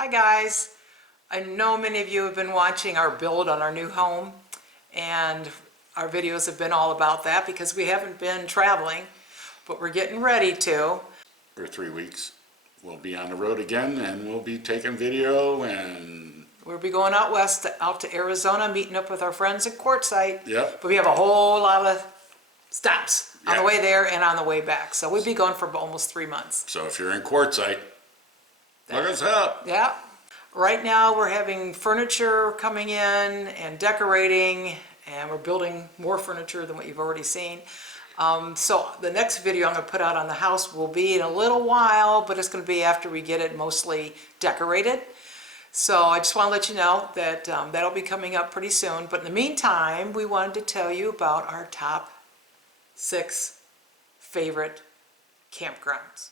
Hi guys, I know many of you have been watching our build on our new home, and our videos have been all about that because we haven't been traveling, but we're getting ready to. For 3 weeks we'll be on the road again, and we'll be taking video, and We'll be going out west, out to Arizona, meeting up with our friends at Quartzsite. Yep. But we have a whole lot of stops on the Yeah. way there and on the way back, so we'll be going for almost 3 months. so if you're in Quartzsite, look us up. Yeah. Right now we're having furniture coming in and decorating, and we're building more furniture than what you've already seen. So the next video I'm going to put out on the house will be in a little while, but it's going to be after we get it mostly decorated. So I just want to let you know that that'll be coming up pretty soon. But in the meantime, we wanted to tell you about our top 6 favorite campgrounds.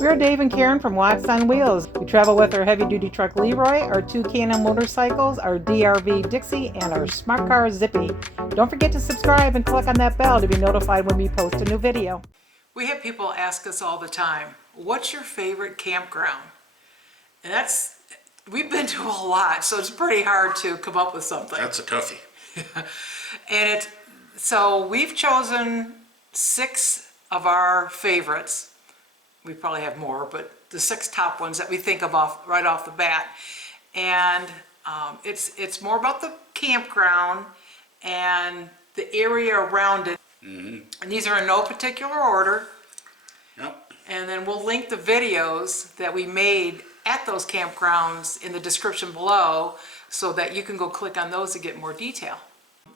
We're Dave and Karen from Watts on Wheels. We travel with our heavy-duty truck Leroy, our 2 Can-Am motorcycles, our DRV Dixie, and our smart car Zippy. Don't forget to subscribe and click on that bell to be notified when we post a new video. We have people ask us all the time, what's your favorite campground? And we've been to a lot, so it's pretty hard to come up with something. That's a toughie. And so we've chosen 6 of our favorites. We probably have more, but the 6 top ones that we think of right off the bat. And it's more about the campground and the area around it. Mm-hmm. And these are in no particular order. Yep. And then we'll link the videos that we made at those campgrounds in the description below, so that you can go click on those to get more detail.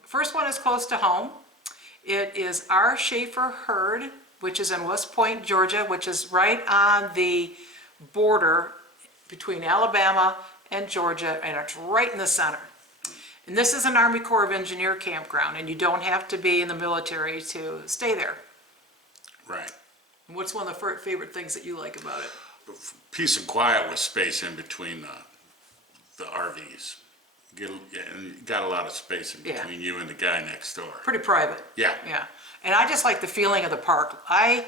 First one is close to home. It is our Schaefer Herd, which is in West Point, Georgia, which is right on the border between Alabama and Georgia, and it's right in the center. And this is an Army Corps of Engineer campground, and you don't have to be in the military to stay there. Right. And what's one of the favorite things that you like about it? Peace and quiet with space in between the RVs. And you got a lot of space in between you and the guy next door. Pretty private. Yeah. Yeah. And I just like the feeling of the park. I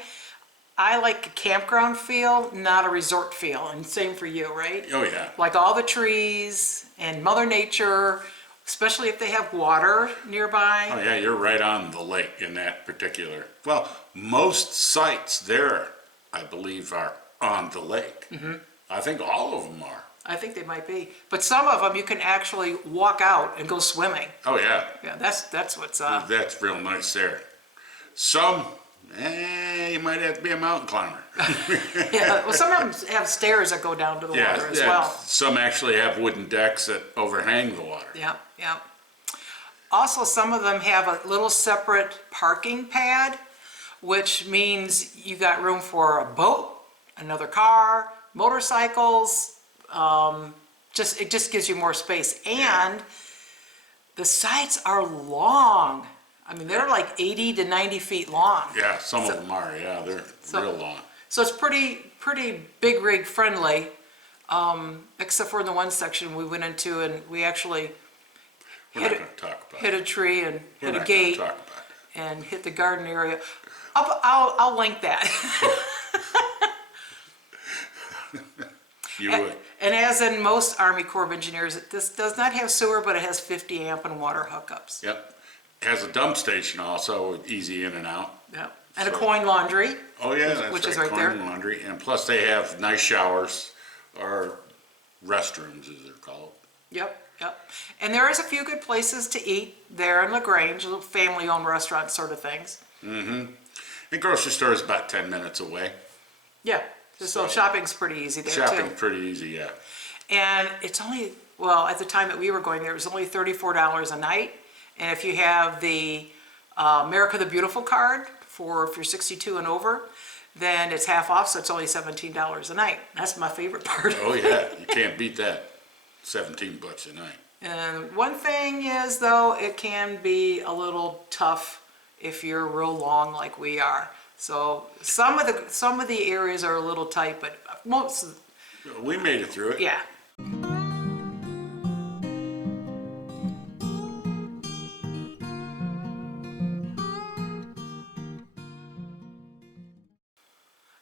like a campground feel, not a resort feel. And same for you, right? Oh yeah. Like all the trees and Mother Nature, especially if they have water nearby. Oh yeah, you're right on the lake in that particular. Well, most sites there, I believe, are on the lake. Mm-hmm. I think all of them are. I think they might be. But some of them you can actually walk out and go swimming. Oh yeah. Yeah, that's what's up. That's real nice there. Some, you might have to be a mountain climber. Yeah, well, some of them have stairs that go down to the water as well. Some actually have wooden decks that overhang the water. Yeah, yeah. Also, some of them have a little separate parking pad, which means you got room for a boat, another car, motorcycles. It just gives you more space. And the sites are long. I mean, they're like 80 to 90 feet long. Yeah, some of them are. Yeah, they're real long. So it's pretty big rig friendly, except for in the one section we went into, and we actually hit a tree and hit a gate and hit the garden area. I'll link that. You would. And as in most Army Corps of Engineers, this does not have sewer, but it has 50 amp and water hookups. Yep. Has a dump station also, with easy in and out. Yep. And a coin laundry. Oh yeah, that's which right. is right there. Coin laundry, and plus they have nice showers, or restrooms as they're called. Yep, yep. And there is a few good places to eat there in LaGrange, little family-owned restaurant sort of things. Mm-hmm. The grocery store is about 10 minutes away. Yeah. So shopping's pretty easy there too. Shopping's pretty easy, yeah. And it's only, well, at the time that we were going there, it was only $34 a night. And if you have the America the Beautiful card if you're 62 and over, then it's half off, so it's only $17 a night. That's my favorite part. Oh yeah, you can't beat that. 17 bucks a night. And one thing is, though, it can be a little tough if you're real long like we are. So some of the areas are a little tight, but most. We made it through it. Yeah.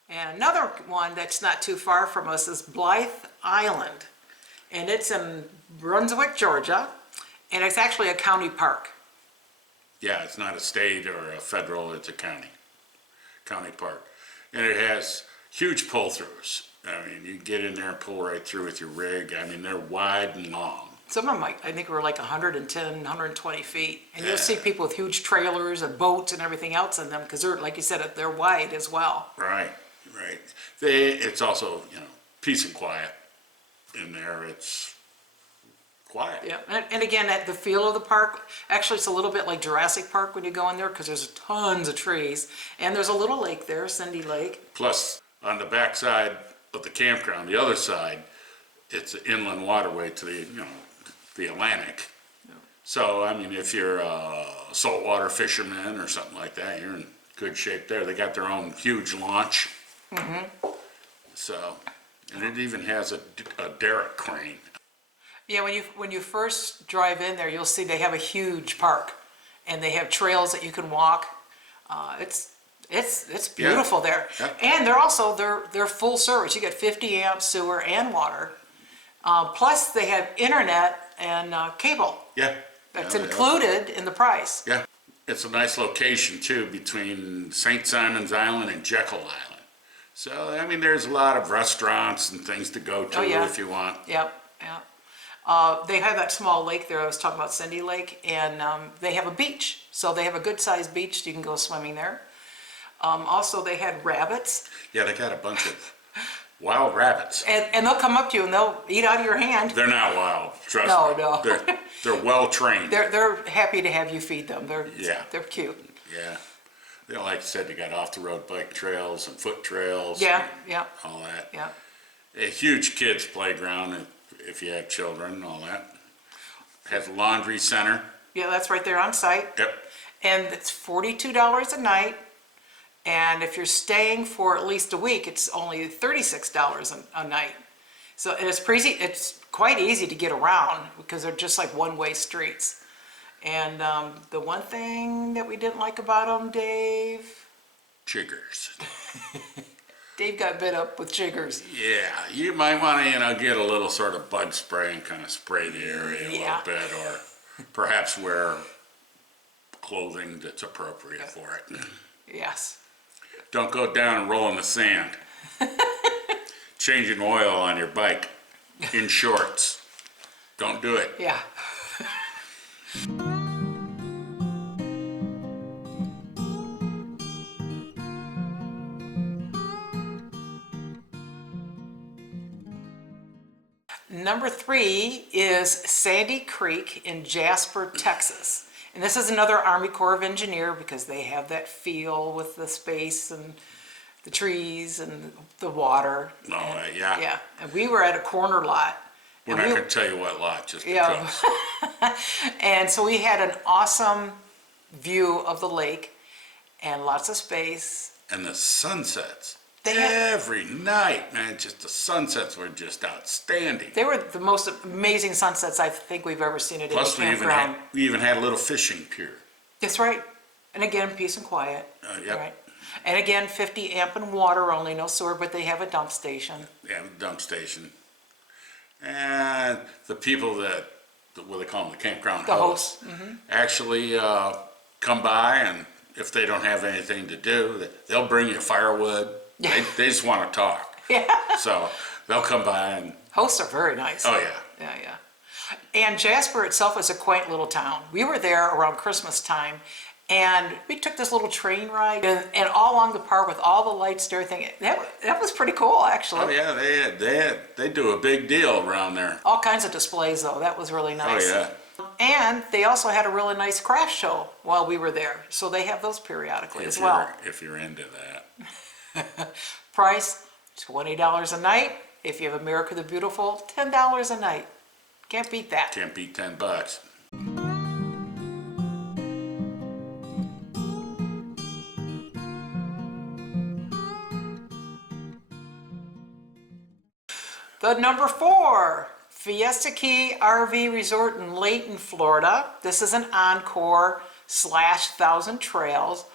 And another one that's not too far from us is Blythe Island, and it's in Brunswick, Georgia, and it's actually a county park. Yeah, it's not a state or a federal, it's a county park. And it has huge pull-throughs. I mean, you get in there and pull right through with your rig. I mean, they're wide and long. Some of them, I think, were like 110, 120 feet. And you'll see Yeah. people with huge trailers and boats and everything else in them, because they're, like you said, they're wide as well. Right, right. It's also, peace and quiet in there. It's quiet. Yeah, and again, the feel of the park, actually it's a little bit like Jurassic Park when you go in there, because there's tons of trees. And there's a little lake there, Cindy Lake. Plus, on the backside of the campground, the other side, it's an inland waterway to the Atlantic. So, I mean, if you're a saltwater fisherman or something like that, you're in good shape there. They got their own huge launch. So, and it even has a derrick crane. Yeah, when you first drive in there, you'll see they have a huge park, and they have trails that you can walk. It's beautiful there, Yeah. and they're full service. You get 50 amp sewer and water, plus they have internet and cable. Yeah. That's Yeah, included in the price. Yeah. It's a nice location too, between St. Simon's Island and Jekyll Island. So, I mean, there's a lot of restaurants and things to go to if you want. Yep, yeah. They have that small lake there. I was talking about Cindy Lake, and they have a beach. So they have a good-sized beach. So you can go swimming there. Also, they had rabbits. Yeah, they got a bunch of wild rabbits. And they'll come up to you and they'll eat out of your hand. They're not wild, trust me. No. They're well trained. They're happy to have you feed them. They're cute. Yeah. They, like I said, you got off-the-road bike trails and foot trails. Yeah, and yeah. all that. Yeah. A huge kids playground if you have children, all that. Has a laundry center. Yeah, that's right there on site. Yep. And it's $42 a night. And if you're staying for at least a week, it's only $36 a night. So and it's quite easy to get around, because they're just like one-way streets. And the one thing that we didn't like about them, Dave? Chiggers. Dave got bit up with chiggers. Yeah, you might want to, get a little sort of bug spray and kind of spray the area a little bit, or perhaps wear clothing that's appropriate for it. Yes. Don't go down and roll in the sand. Changing oil on your bike in shorts. Don't do it. Yeah. Number 3 is Sandy Creek in Jasper, Texas. And this is another Army Corps of Engineer, because they have that feel with the space and the trees and the water. No, and, yeah. Yeah. And we were at a corner lot. We're not going to tell you what lot, just Yeah. because. And so we had an awesome view of the lake and lots of space. And the sunsets. They had- Every night, man, just the sunsets were just outstanding. They were the most amazing sunsets I think we've ever seen at any Plus, campground. we even had a little fishing pier. That's right. And again, peace and quiet. Yep. Right. And again, 50 amp and water only, no sewer, but they have a dump station. They have a dump station. And the people what they call them, the campground The hosts, hosts. Mm-hmm. actually come by, and if they don't have anything to do, they'll bring you firewood. Yeah. They just want to talk. Yeah. So they'll come by and, Hosts are very nice. oh yeah. Yeah, yeah. And Jasper itself is a quaint little town. We were there around Christmas time, and we took this little train ride, and all along the park with all the lights and everything. That was pretty cool, actually. Oh yeah, they do a big deal around there. All kinds of displays, though. That was really nice. Oh yeah. And they also had a really nice craft show while we were there. So they have those periodically as well. If you're into that. Price, $20 a night. If you have America the Beautiful, $10 a night. Can't beat that. Can't beat $10. The number 4, Fiesta Key RV Resort in Layton, Florida. This is an Encore / 1,000 Trails.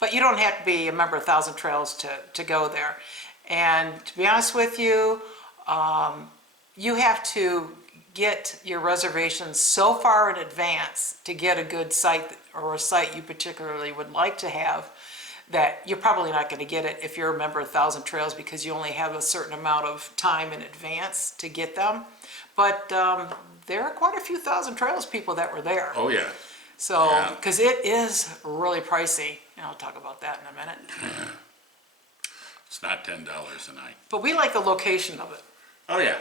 But you don't have to be a member of 1,000 Trails to go there. And to be honest with you, you have to get your reservations so far in advance to get a good site or a site you particularly would like to have that you're probably not going to get it if you're a member of Thousand Trails because you only have a certain amount of time in advance to get them. But there are quite a few Thousand Trails people that were there. Oh, yeah. So, Yeah. because it is really pricey, and I'll talk about that in a minute. It's not $10 a night. But we like the location of it, Oh, yeah.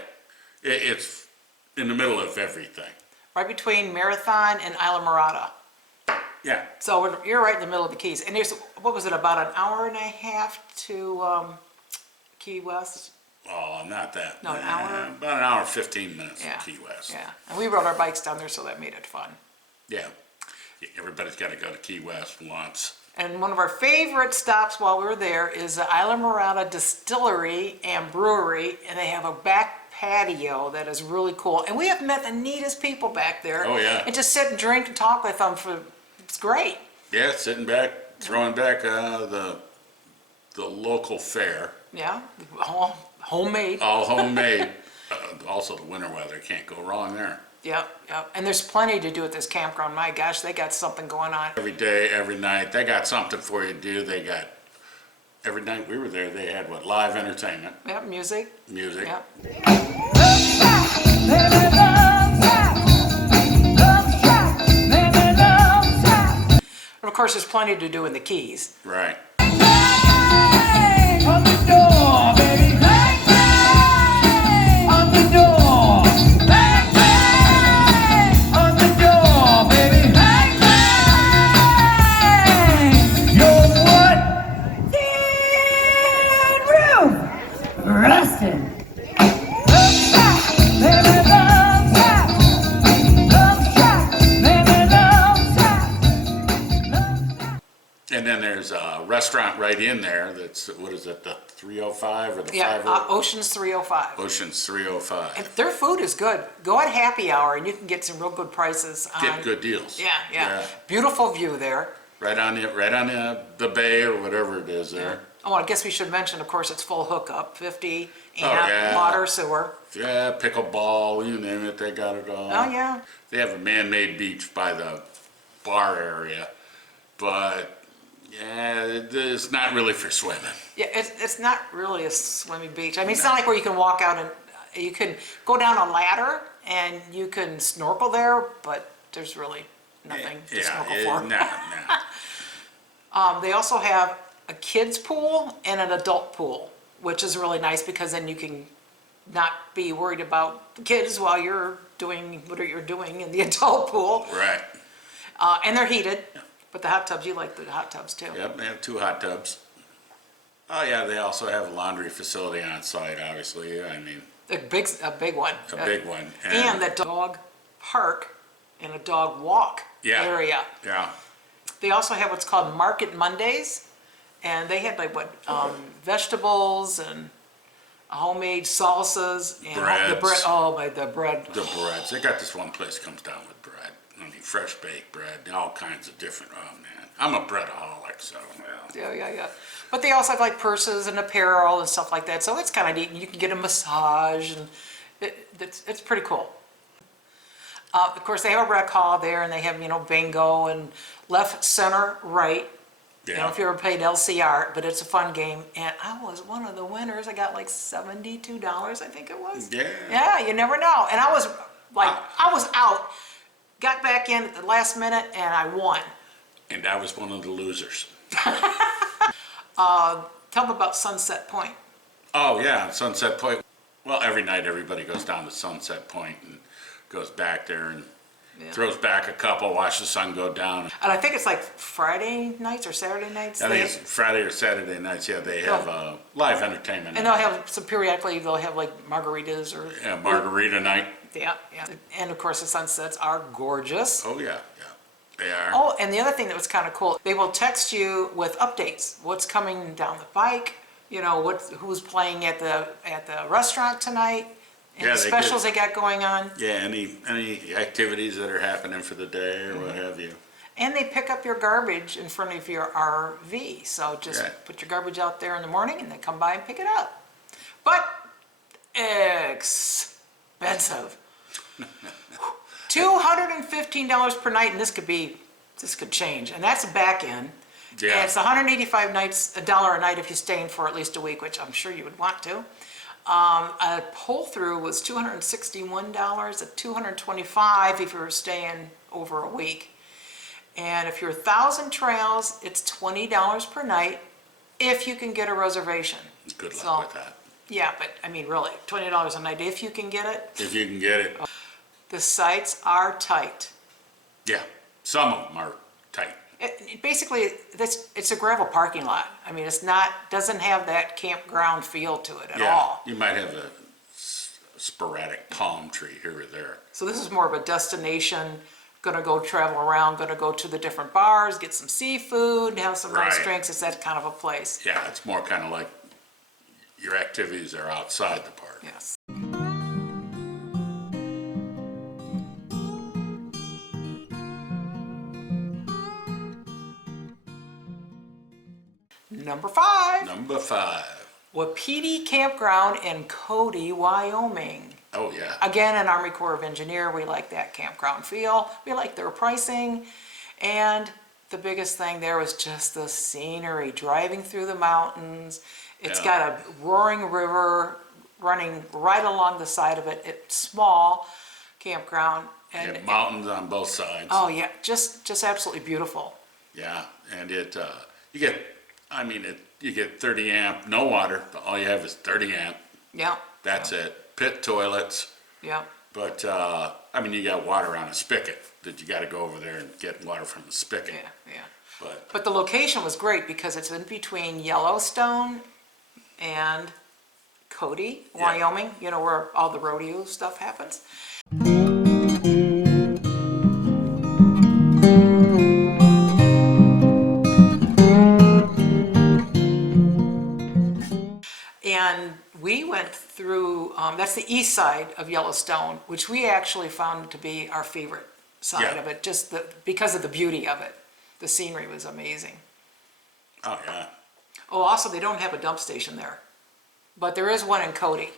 It's in the middle of everything. right between Marathon and Isla Morada. Yeah. So you're right in the middle of the Keys. And there's, what was it, about an hour and a half to Key West? Oh, not that. No, an hour? About an hour, 15 minutes Yeah. to Key West. Yeah, and we rode our bikes down there, so that made it fun. Yeah. Everybody's got to go to Key West once. And one of our favorite stops while we were there is the Isla Morada Distillery and Brewery, and they have a back patio that is really cool. And we have met the neatest people back there. Oh, yeah. And just sit and drink and talk with them it's great. Yeah, sitting back, throwing back the local fare. Yeah, all homemade. All homemade. Also, the winter weather, can't go wrong there. Yep, yep. And there's plenty to do at this campground. My gosh, they got something going on. Every day, every night, they got something for you to do. They got, every night we were there, they had what, live entertainment, Yep, music. music. Yep. And of course, there's plenty to do in the Keys. Right. On the door, baby. Bang, bang. On the door. Bang, bang. On the door, baby. Bang, bang. Your what? Tin roof. Rusted. Love shot, baby, love shot. Love shot, baby, love shot. Love shot. And then there's a restaurant right in there that's, what is it, the 305 or the Yeah, 50? Ocean's 305. Ocean's 305. And their food is good. Go at happy hour and you can get some real good prices. Get good deals. Yeah, yeah. Beautiful view there. Right on the bay or whatever it is there. Oh, I guess we should mention, of course, it's full hookup, 50 and yeah. water, sewer. Yeah, pickleball, you name it, they got it all. Oh, yeah. They have a man-made beach by the bar area, but yeah, it's not really for swimming. Yeah, it's not really a swimming beach. I mean, it's not like where you can walk out and you can go down a ladder and you can snorkel there, but there's really nothing to snorkel for. Nah. They also have a kid's pool and an adult pool, which is really nice because then you can not be worried about the kids while you're doing what you're doing in the adult pool. Right. And they're heated, but the hot tubs, you like the hot tubs too. Yep, they have 2 hot tubs. Oh yeah, they also have a laundry facility on site, obviously. I mean, A big one. a big one. And that dog park and a dog walk Yeah. area. Yeah. They also have what's called Market Mondays, and they had like vegetables and homemade salsas and the bread. Breads. Oh, the bread. The breads. They got this one place comes down with bread. I mean, fresh baked bread, all kinds of different. Oh man, I'm a breadaholic, so yeah. Yeah. But they also have like purses and apparel and stuff like that, so it's kind of neat. You can get a massage, and it's pretty cool. Of course, they have a rec hall there, and they have bingo and left, center, right. I don't know if you ever played LCR, but it's a fun game. And I was one of the winners. I got like $72, I think it was. Yeah. Yeah, you never know. And I was out, got back in at the last minute, and I won. And I was one of the losers. Tell them about Sunset Point. Oh yeah, Sunset Point. Well, every night everybody goes down to Sunset Point and goes back there and throws back a couple, watch the sun go down. And I think it's like Friday nights or Saturday nights. I think it's Friday or Saturday nights. Yeah, they have live entertainment. And they'll have some periodically. They'll have like margaritas or margarita night. yeah. And of course the sunsets are gorgeous. Oh yeah, they are. Oh, and the other thing that was kind of cool, they will text you with updates. What's coming down the pike? Who's playing at the restaurant tonight? And Yeah, the they specials did. they got going on. Yeah, any activities that are happening for the day or what have you. And they pick up your garbage in front of your RV. So just Right. put your garbage out there in the morning and they come by and pick it up. But expensive. $215 per night, and this could change, and that's a back end. Yeah. And it's $185 a night if you're staying for at least a week, which I'm sure you would want to. A pull through was $261 at $225 if you were staying over a week. And if you're 1,000 trails, it's $20 per night if you can get a reservation. Good luck So, with that. yeah, but I mean, really, $20 a night if you can get it. If you can get it. The sites are tight. Yeah, some of them are tight. Basically, it's a gravel parking lot. I mean, doesn't have that campground feel to it at all. You might have a sporadic palm tree here or there. So this is more of a destination, gonna go travel around, gonna go to the different bars, get some seafood, have some nice Right. drinks. It's that kind of a place. Yeah, it's more kind of like your activities are outside the park. Yes. Number 5, Number 5. Wapiti Campground in Cody, Wyoming. Oh, yeah. Again, an Army Corps of Engineer, we like that campground feel. We like their pricing. And the biggest thing there was just the scenery, driving through the mountains. It's Yeah. got a roaring river running right along the side of it. It's small campground. You And have mountains on both sides. oh yeah, just absolutely beautiful. Yeah, and you get 30 amp, no water. All you have is 30 amp. Yeah. That's it. Pit toilets. Yeah. But, you got water on a spigot that you got to go over there and get water from the spigot. Yeah. Yeah. But, But the location was great because it's in between Yellowstone and Cody, Yeah. Wyoming, where all the rodeo stuff happens. And we went through, that's the east side of Yellowstone, which we actually found to be our favorite side Yeah. of it, because of the beauty of it. The scenery was amazing. oh, yeah. Oh, also, they don't have a dump station there, but there is one in Cody.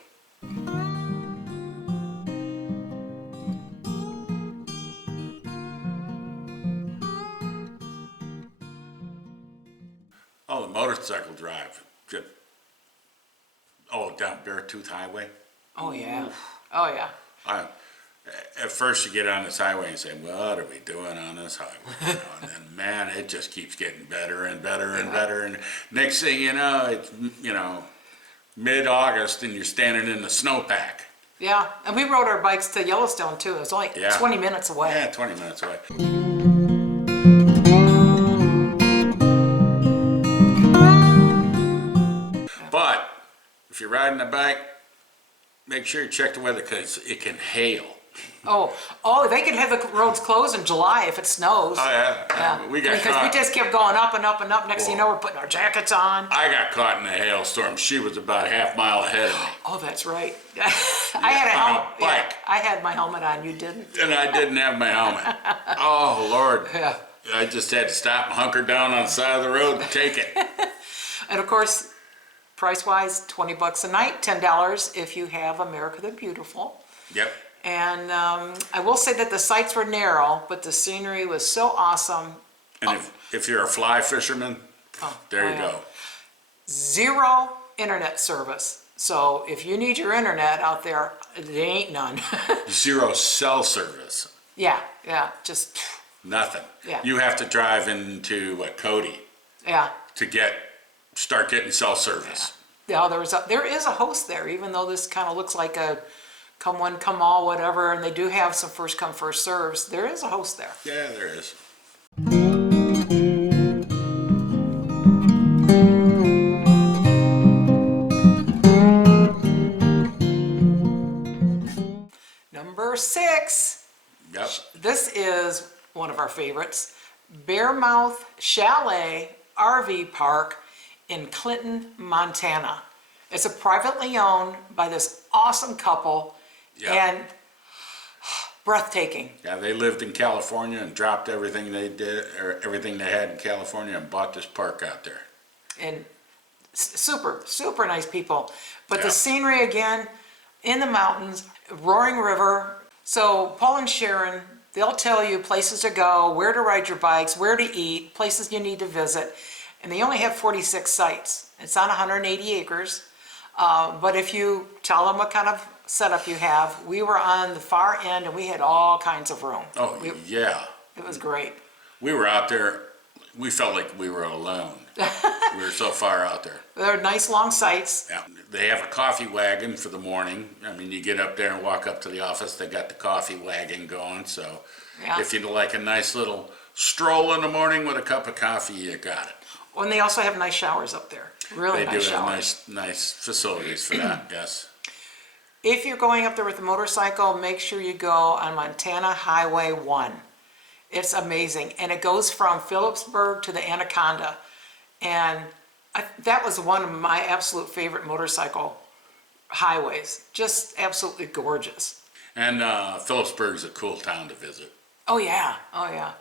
Oh, the motorcycle drive. Good. Oh, down Beartooth Highway. Oh, yeah. Oh, yeah. At first you get on this highway and say, what are we doing on this highway? And then, man, it just keeps getting better and better and better. And next thing you know, it's, mid-August and you're standing in the snowpack. Yeah, and we rode our bikes to Yellowstone, too. It was only Yeah. 20 minutes away. Yeah, 20 minutes away. But if you're riding a bike, make sure you check the weather because it can hail. Oh, they could have the roads closed in July if it snows. Oh, yeah. Yeah, We got because we caught. just kept going up and up and up. Next thing you know, we're putting our jackets on. I got caught in a hailstorm. She was about a half mile ahead of me. Oh, that's right. I had a on a helmet. Yeah, bike. I had my helmet on. You didn't. And I didn't have my helmet. Oh, Lord. Yeah. I just had to stop and hunker down on the side of the road and take it. And of course, price-wise, $20 a night, $10 if you have America the Beautiful. Yep. And I will say that the sites were narrow, but the scenery was so awesome. And if you're a fly fisherman, there you yeah. go. 0 internet service. So if you need your internet out there, there ain't none. 0 cell service. Yeah, just, Nothing. Yeah. You have to drive into Cody yeah. to start getting cell service. Yeah, there is a host there, even though this kind of looks like a come one, come all, whatever, and they do have some first come, first serves. There is a host there. Yeah, there is. Number 6. Yep. This is one of our favorites. Bearmouth Chalet RV Park in Clinton, Montana. It's a privately owned by this awesome couple, Yeah. and breathtaking. Yeah, they lived in California and dropped everything they did, or everything they had in California and bought this park out there. And super, super nice people. But Yeah. the scenery again, in the mountains, roaring river. So Paul and Sharon, they'll tell you places to go, where to ride your bikes, where to eat, places you need to visit. And they only have 46 sites. It's on 180 acres. But if you tell them what kind of setup you have, we were on the far end and we had all kinds of room. Oh, yeah. It was great. We were out there, we felt like we were alone. We were so far out there. They're nice long sites. Yeah. They have a coffee wagon for the morning. I mean, you get up there and walk up to the office, they got the coffee wagon going. So Yeah. if you'd like a nice little stroll in the morning with a cup of coffee, you got it. Oh, and they also have nice showers up there. Really They nice do have showers. nice facilities for that, yes. If you're going up there with a motorcycle, make sure you go on Montana Highway 1. It's amazing. And it goes from Phillipsburg to the Anaconda. And that was one of my absolute favorite motorcycle highways. Just absolutely gorgeous. And Phillipsburg's a cool town to visit. Oh yeah, oh yeah.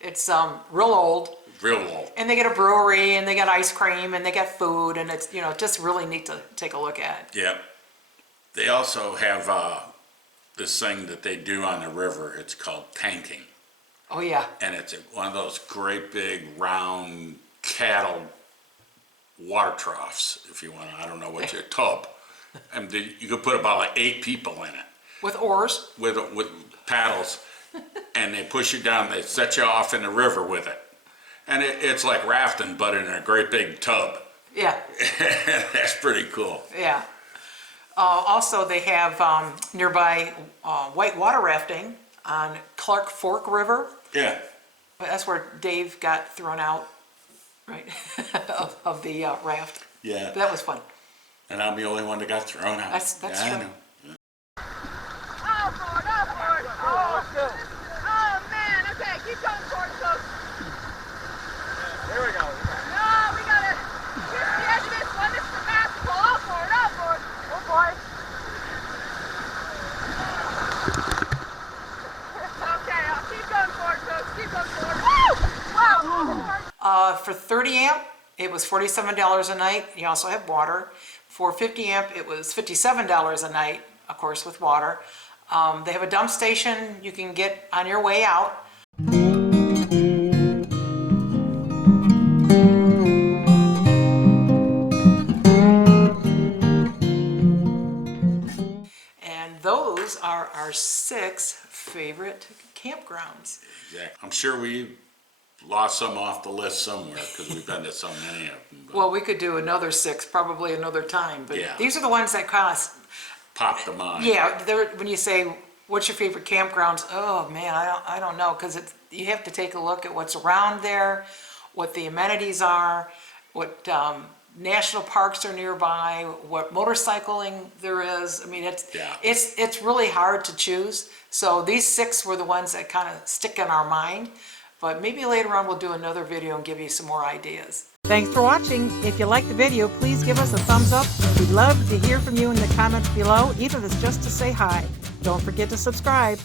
It's real old. Real old. And they get a brewery and they got ice cream and they got food and it's, just really neat to take a look at. Yeah. They also have this thing that they do on the river. It's called tanking. Oh yeah. And it's one of those great big round cattle water troughs, if you want to, I don't know what your tub. And you could put about like 8 people in it. With oars. With paddles. And they push you down, they set you off in the river with it. And it's like rafting, but in a great big tub. Yeah, That's pretty cool. yeah. Also, they have nearby white water rafting on Clark Fork River. Yeah. That's where Dave got thrown out, right, of the raft. Yeah. That was fun. And I'm the only one that got thrown out. That's Yeah, true. I know. Oh, Ford, oh, Ford. Oh, man. Okay, keep going, Ford. Close. Here we go. No, we gotta get to the edge of this one. This is the fastest one. Oh, Ford, oh, Ford. Oh, boy. Okay, I'll keep going, Ford. Close. Keep going, Ford. Woo! Wow. For 30 amp, it was $47 a night. You also have water. For 50 amp, it was $57 a night, of course, with water. They have a dump station you can get on your way out. And those are our 6 favorite campgrounds. Exactly. I'm sure we lost some off the list somewhere because we've been to so many of them. But Well, we could do another 6 probably another time, but Yeah. these are the ones that cost. pop the mind. Yeah, when you say, what's your favorite campgrounds? Oh man, I don't know, because you have to take a look at what's around there, what the amenities are, what national parks are nearby, what motorcycling there is. I mean, Yeah. it's really hard to choose. So these 6 were the ones that kind of stick in our mind. But maybe later on we'll do another video and give you some more ideas. Thanks for watching. If you liked the video, please give us a thumbs up. We'd love to hear from you in the comments below, even if it's just to say hi. Don't forget to subscribe.